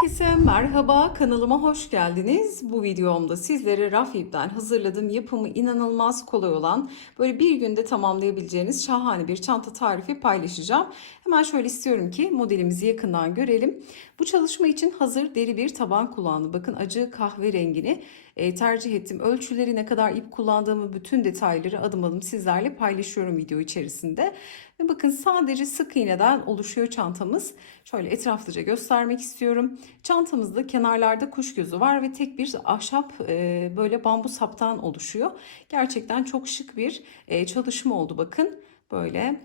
Herkese merhaba, kanalıma hoş geldiniz. Bu videomda sizlere raf ipten hazırladığım yapımı inanılmaz kolay olan, böyle bir günde tamamlayabileceğiniz şahane bir çanta tarifi paylaşacağım. Hemen şöyle istiyorum ki modelimizi yakından görelim. Bu çalışma için hazır deri bir taban kullandım. Bakın acı kahverengini e, tercih ettim. Ölçüleri ne kadar ip kullandığımı bütün detayları adım adım sizlerle paylaşıyorum video içerisinde. Ve bakın sadece sık iğneden oluşuyor çantamız. Şöyle etraflıca göstermek istiyorum. Çantamızda kenarlarda kuş gözü var ve tek bir ahşap e, böyle bambu saptan oluşuyor. Gerçekten çok şık bir e, çalışma oldu bakın. Böyle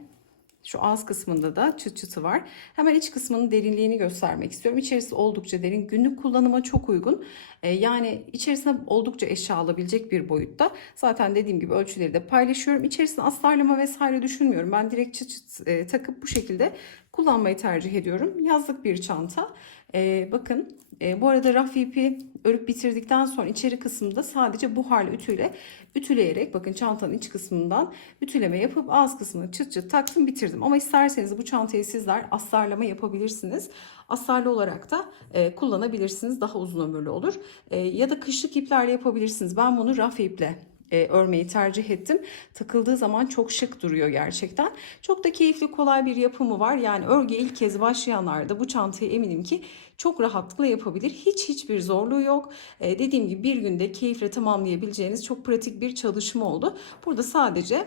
şu ağız kısmında da çıt çıtı var. Hemen iç kısmının derinliğini göstermek istiyorum. İçerisi oldukça derin. Günlük kullanıma çok uygun. Ee, yani içerisine oldukça eşya alabilecek bir boyutta. Zaten dediğim gibi ölçüleri de paylaşıyorum. İçerisine astarlama vesaire düşünmüyorum. Ben direkt çıt çıt e, takıp bu şekilde kullanmayı tercih ediyorum. Yazlık bir çanta. Ee, bakın e, bu arada raf ipi örüp bitirdikten sonra içeri kısmında sadece buharlı ütüyle ütüleyerek bakın çantanın iç kısmından ütüleme yapıp ağız kısmını çıt çıt taktım bitirdim. Ama isterseniz bu çantayı sizler astarlama yapabilirsiniz. Astarlı olarak da e, kullanabilirsiniz. Daha uzun ömürlü olur. E, ya da kışlık iplerle yapabilirsiniz. Ben bunu raf iple e, örmeyi tercih ettim. Takıldığı zaman çok şık duruyor gerçekten. Çok da keyifli kolay bir yapımı var. Yani örgü ilk kez başlayanlar da bu çantayı eminim ki çok rahatlıkla yapabilir. Hiç hiçbir zorluğu yok. E, dediğim gibi bir günde keyifle tamamlayabileceğiniz çok pratik bir çalışma oldu. Burada sadece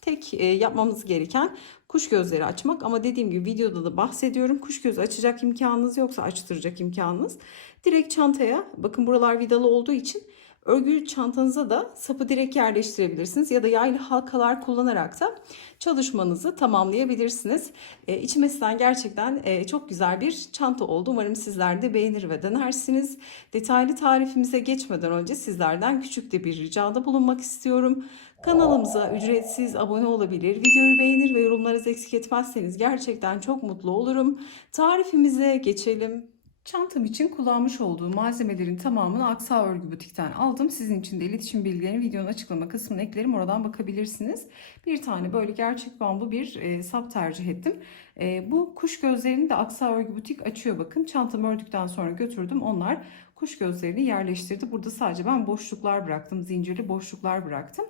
tek e, yapmamız gereken kuş gözleri açmak ama dediğim gibi videoda da bahsediyorum. Kuş gözü açacak imkanınız yoksa açtıracak imkanınız. Direkt çantaya bakın buralar vidalı olduğu için Örgü çantanıza da sapı direkt yerleştirebilirsiniz ya da yaylı halkalar kullanarak da çalışmanızı tamamlayabilirsiniz. E, içmesinden gerçekten e, çok güzel bir çanta oldu. Umarım sizler de beğenir ve denersiniz. Detaylı tarifimize geçmeden önce sizlerden küçük de bir ricada bulunmak istiyorum. Kanalımıza ücretsiz abone olabilir, videoyu beğenir ve yorumlarınızı eksik etmezseniz gerçekten çok mutlu olurum. Tarifimize geçelim. Çantam için kullanmış olduğum malzemelerin tamamını Aksa Örgü Butik'ten aldım. Sizin için de iletişim bilgilerini videonun açıklama kısmına eklerim. Oradan bakabilirsiniz. Bir tane böyle gerçek bambu bir e, sap tercih ettim. E, bu kuş gözlerini de Aksa Örgü Butik açıyor bakın. Çantamı ördükten sonra götürdüm. Onlar kuş gözlerini yerleştirdi. Burada sadece ben boşluklar bıraktım. Zincirli boşluklar bıraktım.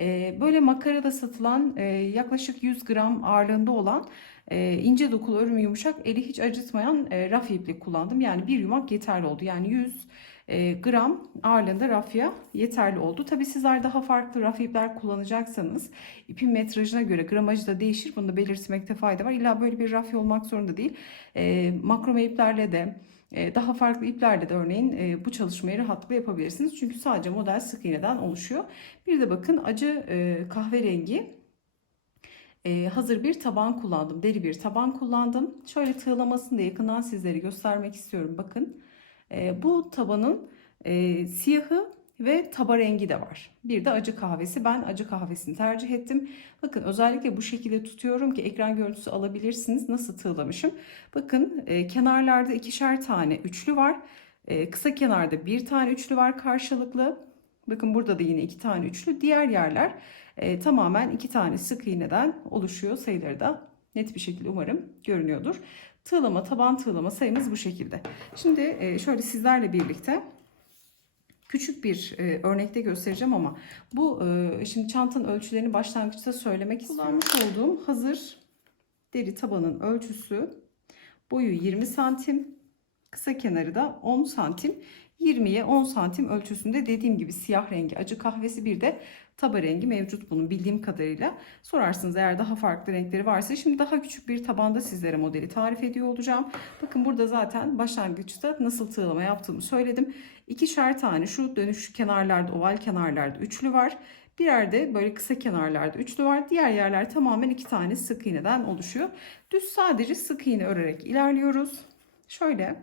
E, böyle makarada satılan e, yaklaşık 100 gram ağırlığında olan e, ince dokulu örümü yumuşak eli hiç acıtmayan e, raf iplik kullandım. Yani bir yumak yeterli oldu. Yani 100 e, gram ağırlığında rafya yeterli oldu. Tabi sizler daha farklı raf ipler kullanacaksanız ipin metrajına göre gramajı da değişir. Bunu da belirtmekte fayda var. İlla böyle bir rafya olmak zorunda değil. E, makrome iplerle de e, daha farklı iplerle de örneğin e, bu çalışmayı rahatlıkla yapabilirsiniz. Çünkü sadece model sık iğneden oluşuyor. Bir de bakın acı kahverengi hazır bir taban kullandım. Deri bir taban kullandım. Şöyle tığlamasını da yakından sizlere göstermek istiyorum. Bakın bu tabanın siyahı ve taba rengi de var. Bir de acı kahvesi. Ben acı kahvesini tercih ettim. Bakın özellikle bu şekilde tutuyorum ki ekran görüntüsü alabilirsiniz. Nasıl tığlamışım. Bakın kenarlarda ikişer tane üçlü var. kısa kenarda bir tane üçlü var karşılıklı. Bakın burada da yine iki tane üçlü. Diğer yerler e, tamamen iki tane sık iğneden oluşuyor. Sayıları da net bir şekilde umarım görünüyordur. Tığlama, taban tığlama sayımız bu şekilde. Şimdi e, şöyle sizlerle birlikte küçük bir e, örnekte göstereceğim ama bu e, şimdi çantanın ölçülerini başlangıçta söylemek istiyorum. Kullanmış olduğum hazır deri tabanın ölçüsü boyu 20 santim, kısa kenarı da 10 santim. 20'ye 10 santim ölçüsünde dediğim gibi siyah rengi acı kahvesi bir de taba rengi mevcut bunun bildiğim kadarıyla. Sorarsınız eğer daha farklı renkleri varsa. Şimdi daha küçük bir tabanda sizlere modeli tarif ediyor olacağım. Bakın burada zaten başlangıçta nasıl tığlama yaptığımı söyledim. İkişer tane şu dönüş kenarlarda oval kenarlarda üçlü var. Birer de böyle kısa kenarlarda üçlü var. Diğer yerler tamamen iki tane sık iğneden oluşuyor. Düz sadece sık iğne örerek ilerliyoruz. Şöyle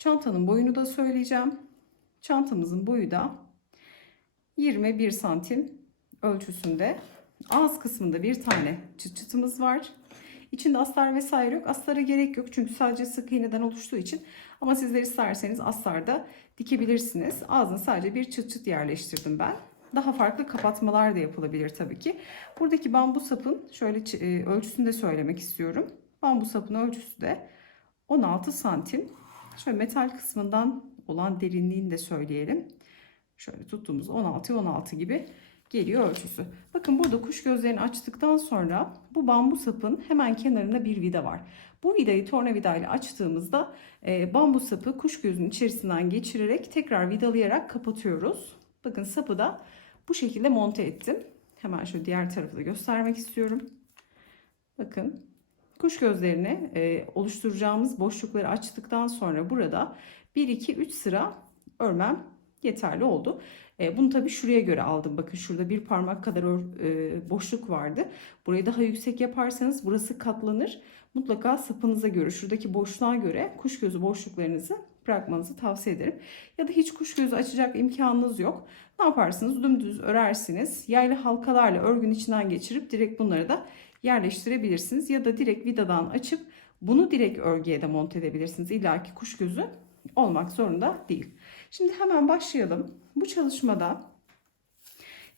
çantanın boyunu da söyleyeceğim. Çantamızın boyu da 21 santim ölçüsünde. Ağız kısmında bir tane çıt çıtımız var. İçinde astar vesaire yok. Astara gerek yok çünkü sadece sık iğneden oluştuğu için. Ama sizler isterseniz astar da dikebilirsiniz. Ağzına sadece bir çıt çıt yerleştirdim ben. Daha farklı kapatmalar da yapılabilir tabii ki. Buradaki bambu sapın şöyle e, ölçüsünü de söylemek istiyorum. Bambu sapın ölçüsü de 16 santim. Şöyle metal kısmından olan derinliğini de söyleyelim. Şöyle tuttuğumuz 16 16 gibi geliyor ölçüsü. Bakın burada kuş gözlerini açtıktan sonra bu bambu sapın hemen kenarında bir vida var. Bu vidayı tornavidayla açtığımızda e, bambu sapı kuş gözünün içerisinden geçirerek tekrar vidalayarak kapatıyoruz. Bakın sapı da bu şekilde monte ettim. Hemen şöyle diğer tarafı da göstermek istiyorum. Bakın kuş gözlerini e, oluşturacağımız boşlukları açtıktan sonra burada 1 2 3 sıra örmem yeterli oldu. E, bunu tabii şuraya göre aldım. Bakın şurada bir parmak kadar ör- e, boşluk vardı. Burayı daha yüksek yaparsanız burası katlanır. Mutlaka sapınıza göre, şuradaki boşluğa göre kuş gözü boşluklarınızı bırakmanızı tavsiye ederim. Ya da hiç kuş gözü açacak imkanınız yok. Ne yaparsınız? Dümdüz örersiniz. Yaylı halkalarla örgün içinden geçirip direkt bunları da yerleştirebilirsiniz. Ya da direkt vidadan açıp bunu direkt örgüye de monte edebilirsiniz. İlla ki kuş gözü olmak zorunda değil. Şimdi hemen başlayalım. Bu çalışmada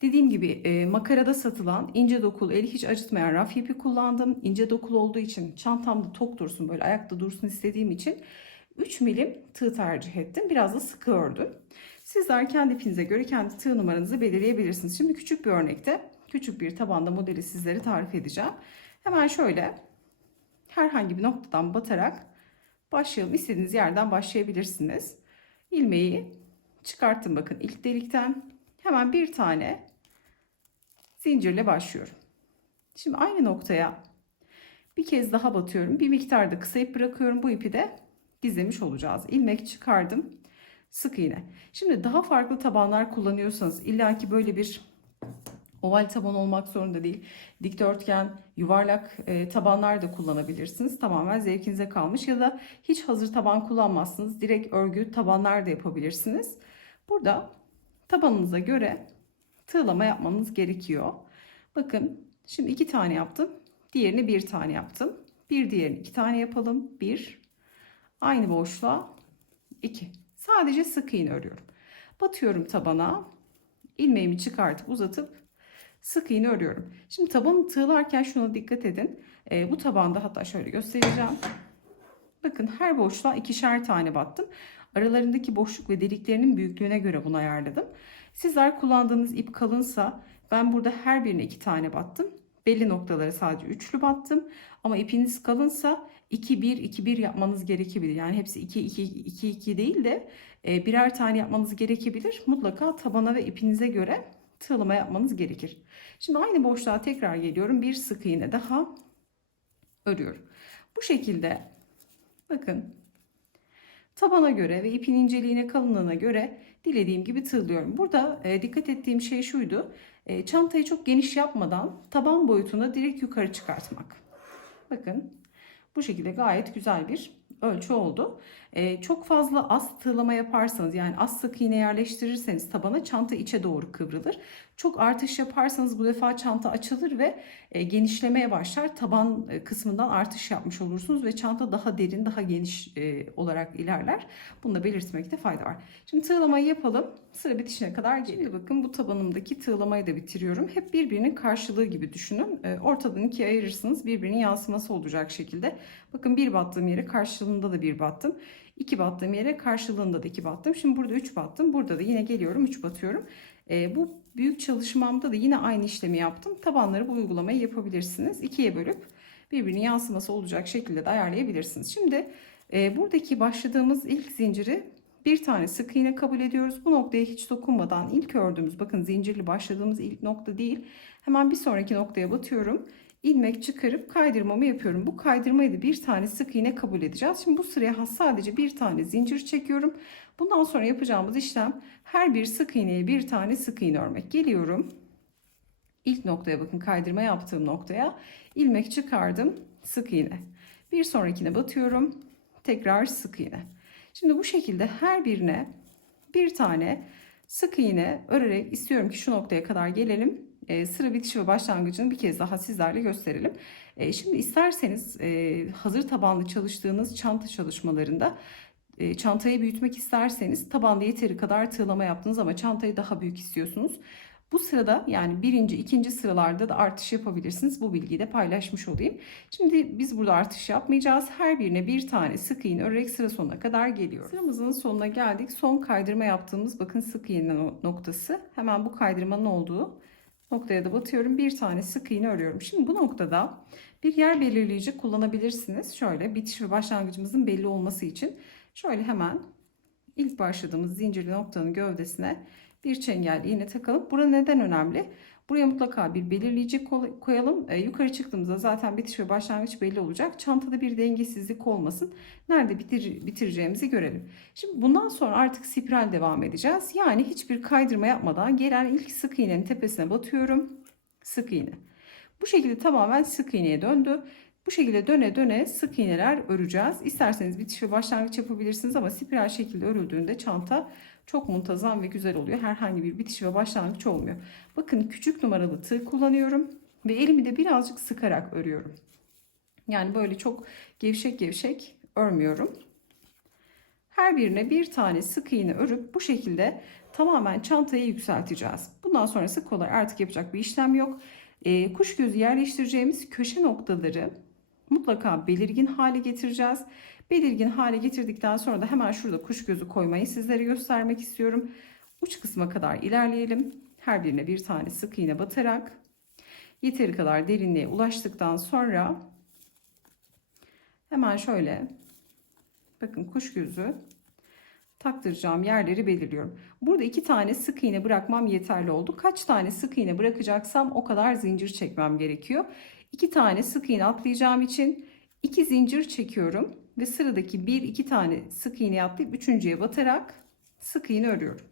dediğim gibi e, makarada satılan ince dokulu eli hiç acıtmayan raf ipi kullandım. İnce dokulu olduğu için çantamda tok dursun böyle ayakta dursun istediğim için 3 milim tığ tercih ettim. Biraz da sıkı ördüm. Sizler kendi ipinize göre kendi tığ numaranızı belirleyebilirsiniz. Şimdi küçük bir örnekte küçük bir tabanda modeli sizlere tarif edeceğim. Hemen şöyle herhangi bir noktadan batarak başlayalım. İstediğiniz yerden başlayabilirsiniz. İlmeği çıkarttım bakın ilk delikten. Hemen bir tane zincirle başlıyorum. Şimdi aynı noktaya bir kez daha batıyorum. Bir miktar da kısa ip bırakıyorum. Bu ipi de gizlemiş olacağız. İlmek çıkardım. Sık iğne. Şimdi daha farklı tabanlar kullanıyorsanız illaki böyle bir oval taban olmak zorunda değil. Dikdörtgen, yuvarlak e, tabanlar da kullanabilirsiniz. Tamamen zevkinize kalmış ya da hiç hazır taban kullanmazsınız. Direkt örgü tabanlar da yapabilirsiniz. Burada tabanınıza göre tığlama yapmamız gerekiyor. Bakın şimdi iki tane yaptım. Diğerini bir tane yaptım. Bir diğerini iki tane yapalım. Bir. Aynı boşluğa iki. Sadece sık iğne örüyorum. Batıyorum tabana. ilmeğimi çıkartıp uzatıp sık iğne örüyorum. Şimdi tabanı tığlarken şuna dikkat edin. Ee, bu tabanda hatta şöyle göstereceğim. Bakın her boşluğa ikişer tane battım. Aralarındaki boşluk ve deliklerinin büyüklüğüne göre bunu ayarladım. Sizler kullandığınız ip kalınsa ben burada her birine iki tane battım. Belli noktalara sadece üçlü battım. Ama ipiniz kalınsa 2-1-2-1 yapmanız gerekebilir. Yani hepsi 2-2-2-2 değil de e, birer tane yapmanız gerekebilir. Mutlaka tabana ve ipinize göre tığlama yapmanız gerekir. Şimdi aynı boşluğa tekrar geliyorum. Bir sık iğne daha örüyorum. Bu şekilde bakın tabana göre ve ipin inceliğine kalınlığına göre dilediğim gibi tığlıyorum. Burada e, dikkat ettiğim şey şuydu. E, çantayı çok geniş yapmadan taban boyutunda direkt yukarı çıkartmak. Bakın bu şekilde gayet güzel bir ölçü oldu. Ee, çok fazla az tığlama yaparsanız yani az sık iğne yerleştirirseniz tabana çanta içe doğru kıvrılır. Çok artış yaparsanız bu defa çanta açılır ve e, genişlemeye başlar. Taban e, kısmından artış yapmış olursunuz ve çanta daha derin, daha geniş e, olarak ilerler. Bunu da belirtmekte fayda var. Şimdi tığlamayı yapalım. Sıra bitişine kadar geliyor. Bakın bu tabanımdaki tığlamayı da bitiriyorum. Hep birbirinin karşılığı gibi düşünün. E, ortadan ikiye ayırırsınız. Birbirinin yansıması olacak şekilde. Bakın bir battığım yere karşılığında da bir battım. İki battığım yere karşılığında da iki battım. Şimdi burada üç battım. Burada da yine geliyorum üç batıyorum. E, bu büyük çalışmamda da yine aynı işlemi yaptım. Tabanları bu uygulamayı yapabilirsiniz. İkiye bölüp birbirinin yansıması olacak şekilde de ayarlayabilirsiniz. Şimdi e, buradaki başladığımız ilk zinciri bir tane sık iğne kabul ediyoruz. Bu noktaya hiç dokunmadan ilk ördüğümüz bakın zincirli başladığımız ilk nokta değil. Hemen bir sonraki noktaya batıyorum. İlmek çıkarıp kaydırmamı yapıyorum. Bu kaydırmayı da bir tane sık iğne kabul edeceğiz. Şimdi bu sıraya sadece bir tane zincir çekiyorum. Bundan sonra yapacağımız işlem her bir sık iğneye bir tane sık iğne örmek. Geliyorum. İlk noktaya bakın kaydırma yaptığım noktaya ilmek çıkardım sık iğne. Bir sonrakine batıyorum. Tekrar sık iğne. Şimdi bu şekilde her birine bir tane sık iğne örerek istiyorum ki şu noktaya kadar gelelim. E, sıra bitişi ve başlangıcını bir kez daha sizlerle gösterelim. E, şimdi isterseniz e, hazır tabanlı çalıştığınız çanta çalışmalarında e, çantayı büyütmek isterseniz tabanda yeteri kadar tığlama yaptınız ama çantayı daha büyük istiyorsunuz. Bu sırada yani birinci, ikinci sıralarda da artış yapabilirsiniz. Bu bilgiyi de paylaşmış olayım. Şimdi biz burada artış yapmayacağız. Her birine bir tane sık iğne örerek sıra sonuna kadar geliyoruz. Sıramızın sonuna geldik. Son kaydırma yaptığımız bakın sık iğne no- noktası. Hemen bu kaydırmanın olduğu noktaya da batıyorum. Bir tane sık iğne örüyorum. Şimdi bu noktada bir yer belirleyici kullanabilirsiniz. Şöyle bitiş ve başlangıcımızın belli olması için şöyle hemen ilk başladığımız zincirli noktanın gövdesine bir çengelli iğne takalım. Bura neden önemli? Buraya mutlaka bir belirleyici koy- koyalım. Ee, yukarı çıktığımızda zaten bitiş ve başlangıç belli olacak. Çantada bir dengesizlik olmasın. Nerede bitir, bitireceğimizi görelim. Şimdi bundan sonra artık spiral devam edeceğiz. Yani hiçbir kaydırma yapmadan gelen ilk sık iğnenin tepesine batıyorum. Sık iğne. Bu şekilde tamamen sık iğneye döndü. Bu şekilde döne döne sık iğneler öreceğiz. İsterseniz bitiş ve başlangıç yapabilirsiniz ama spiral şekilde örüldüğünde çanta çok muntazam ve güzel oluyor. Herhangi bir bitiş ve başlangıç olmuyor. Bakın küçük numaralı tığ kullanıyorum ve elimi de birazcık sıkarak örüyorum. Yani böyle çok gevşek gevşek örmüyorum. Her birine bir tane sık iğne örüp bu şekilde tamamen çantayı yükselteceğiz. Bundan sonrası kolay artık yapacak bir işlem yok. Ee, kuş gözü yerleştireceğimiz köşe noktaları mutlaka belirgin hale getireceğiz. Belirgin hale getirdikten sonra da hemen şurada kuş gözü koymayı sizlere göstermek istiyorum. Uç kısma kadar ilerleyelim. Her birine bir tane sık iğne batarak yeteri kadar derinliğe ulaştıktan sonra hemen şöyle bakın kuş gözü taktıracağım yerleri belirliyorum. Burada iki tane sık iğne bırakmam yeterli oldu. Kaç tane sık iğne bırakacaksam o kadar zincir çekmem gerekiyor. İki tane sık iğne atlayacağım için iki zincir çekiyorum ve sıradaki bir iki tane sık iğne atlayıp üçüncüye batarak sık iğne örüyorum.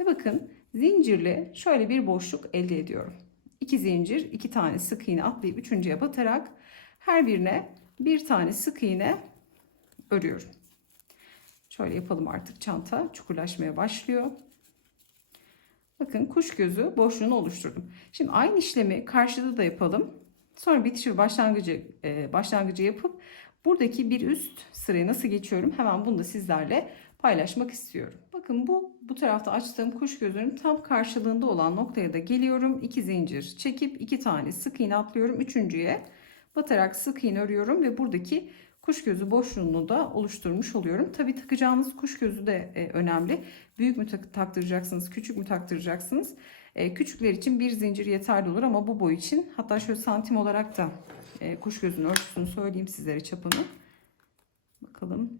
Ve bakın zincirle şöyle bir boşluk elde ediyorum. İki zincir, iki tane sık iğne atlayıp üçüncüye batarak her birine bir tane sık iğne örüyorum. Şöyle yapalım artık çanta çukurlaşmaya başlıyor. Bakın kuş gözü boşluğunu oluşturdum. Şimdi aynı işlemi karşıda da yapalım. Sonra bitiş ve başlangıcı, e, başlangıcı yapıp buradaki bir üst sıraya nasıl geçiyorum hemen bunu da sizlerle paylaşmak istiyorum. Bakın bu bu tarafta açtığım kuş gözünün tam karşılığında olan noktaya da geliyorum. İki zincir çekip iki tane sık iğne atlıyorum. Üçüncüye batarak sık iğne örüyorum ve buradaki kuş gözü boşluğunu da oluşturmuş oluyorum. Tabii takacağınız kuş gözü de e, önemli. Büyük mü tak- taktıracaksınız, küçük mü taktıracaksınız? E, küçükler için bir zincir yeterli olur ama bu boy için hatta şöyle santim olarak da e, kuş gözünün ölçüsünü söyleyeyim sizlere çapını. Bakalım.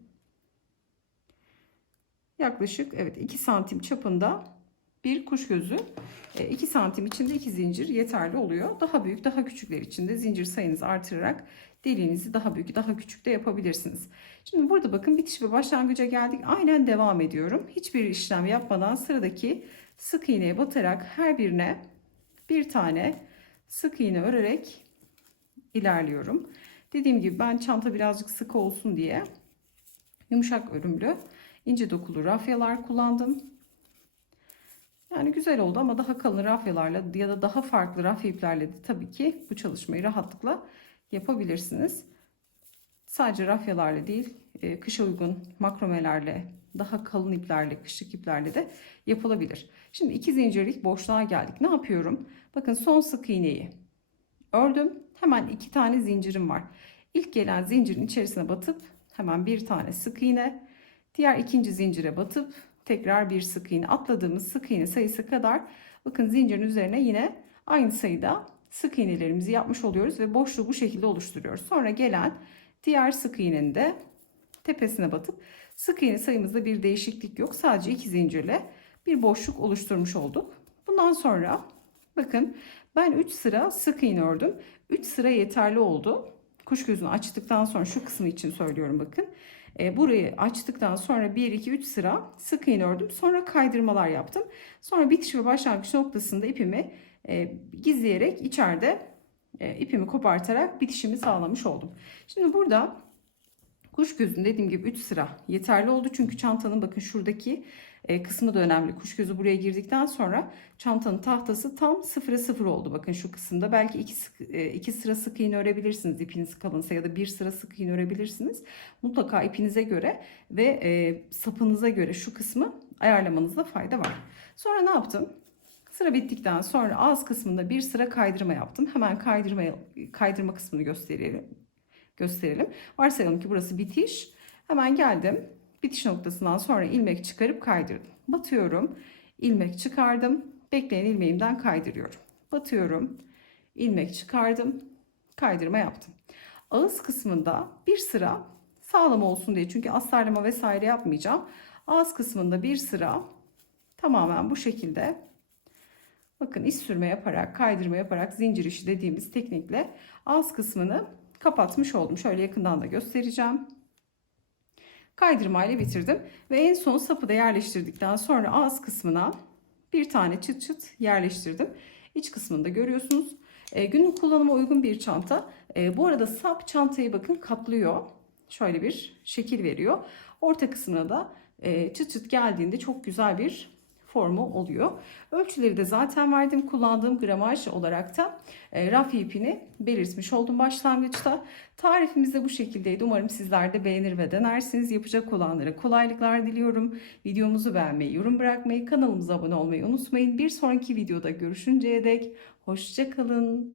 Yaklaşık evet 2 santim çapında bir kuş gözü. 2 santim içinde 2 zincir yeterli oluyor. Daha büyük, daha küçükler için de zincir sayınızı artırarak deliğinizi daha büyük, daha küçük de yapabilirsiniz. Şimdi burada bakın bitiş ve başlangıca geldik. Aynen devam ediyorum. Hiçbir işlem yapmadan sıradaki sık iğneye batarak her birine bir tane sık iğne örerek ilerliyorum. Dediğim gibi ben çanta birazcık sık olsun diye yumuşak örümlü ince dokulu rafyalar kullandım. Yani güzel oldu ama daha kalın rafyalarla ya da daha farklı rafya iplerle de tabii ki bu çalışmayı rahatlıkla yapabilirsiniz. Sadece rafyalarla değil, e, kışa uygun makromelerle, daha kalın iplerle, kışlık iplerle de yapılabilir. Şimdi iki zincirlik boşluğa geldik. Ne yapıyorum? Bakın son sık iğneyi ördüm. Hemen iki tane zincirim var. İlk gelen zincirin içerisine batıp hemen bir tane sık iğne, diğer ikinci zincire batıp tekrar bir sık iğne atladığımız sık iğne sayısı kadar bakın zincirin üzerine yine aynı sayıda sık iğnelerimizi yapmış oluyoruz ve boşluğu bu şekilde oluşturuyoruz. Sonra gelen diğer sık iğnenin de tepesine batıp sık iğne sayımızda bir değişiklik yok. Sadece iki zincirle bir boşluk oluşturmuş olduk. Bundan sonra bakın ben 3 sıra sık iğne ördüm. 3 sıra yeterli oldu. Kuş gözünü açtıktan sonra şu kısmı için söylüyorum bakın. E, burayı açtıktan sonra 1 2 3 sıra sık iğne ördüm. Sonra kaydırmalar yaptım. Sonra bitiş ve başlangıç noktasında ipimi e, gizleyerek içeride e, ipimi kopartarak bitişimi sağlamış oldum. Şimdi burada kuş gözün dediğim gibi 3 sıra yeterli oldu. Çünkü çantanın bakın şuradaki kısmı da önemli. Kuş gözü buraya girdikten sonra çantanın tahtası tam sıfıra sıfır oldu. Bakın şu kısımda belki iki, e, iki sıra sık iğne örebilirsiniz ipiniz kalınsa ya da bir sıra sık iğne örebilirsiniz. Mutlaka ipinize göre ve e, sapınıza göre şu kısmı ayarlamanızda fayda var. Sonra ne yaptım? Sıra bittikten sonra ağız kısmında bir sıra kaydırma yaptım. Hemen kaydırma, kaydırma kısmını gösterelim. gösterelim. Varsayalım ki burası bitiş. Hemen geldim. Bitiş noktasından sonra ilmek çıkarıp kaydırdım. Batıyorum. ilmek çıkardım. Bekleyen ilmeğimden kaydırıyorum. Batıyorum. ilmek çıkardım. Kaydırma yaptım. Ağız kısmında bir sıra sağlam olsun diye çünkü astarlama vesaire yapmayacağım. Ağız kısmında bir sıra tamamen bu şekilde bakın iç sürme yaparak kaydırma yaparak zincir işi dediğimiz teknikle ağız kısmını kapatmış oldum. Şöyle yakından da göstereceğim. Kaydırmayla bitirdim ve en son sapı da yerleştirdikten sonra ağız kısmına bir tane çıt çıt yerleştirdim. İç kısmında görüyorsunuz. E, günlük kullanıma uygun bir çanta. E, bu arada sap çantayı bakın katlıyor. Şöyle bir şekil veriyor. Orta kısmına da e, çıt çıt geldiğinde çok güzel bir formu oluyor. Ölçüleri de zaten verdim. Kullandığım gramaj olarak da e, raf ipini belirtmiş oldum başlangıçta. Tarifimiz de bu şekildeydi. Umarım sizler de beğenir ve denersiniz. Yapacak olanlara kolaylıklar diliyorum. Videomuzu beğenmeyi, yorum bırakmayı, kanalımıza abone olmayı unutmayın. Bir sonraki videoda görüşünceye dek hoşçakalın.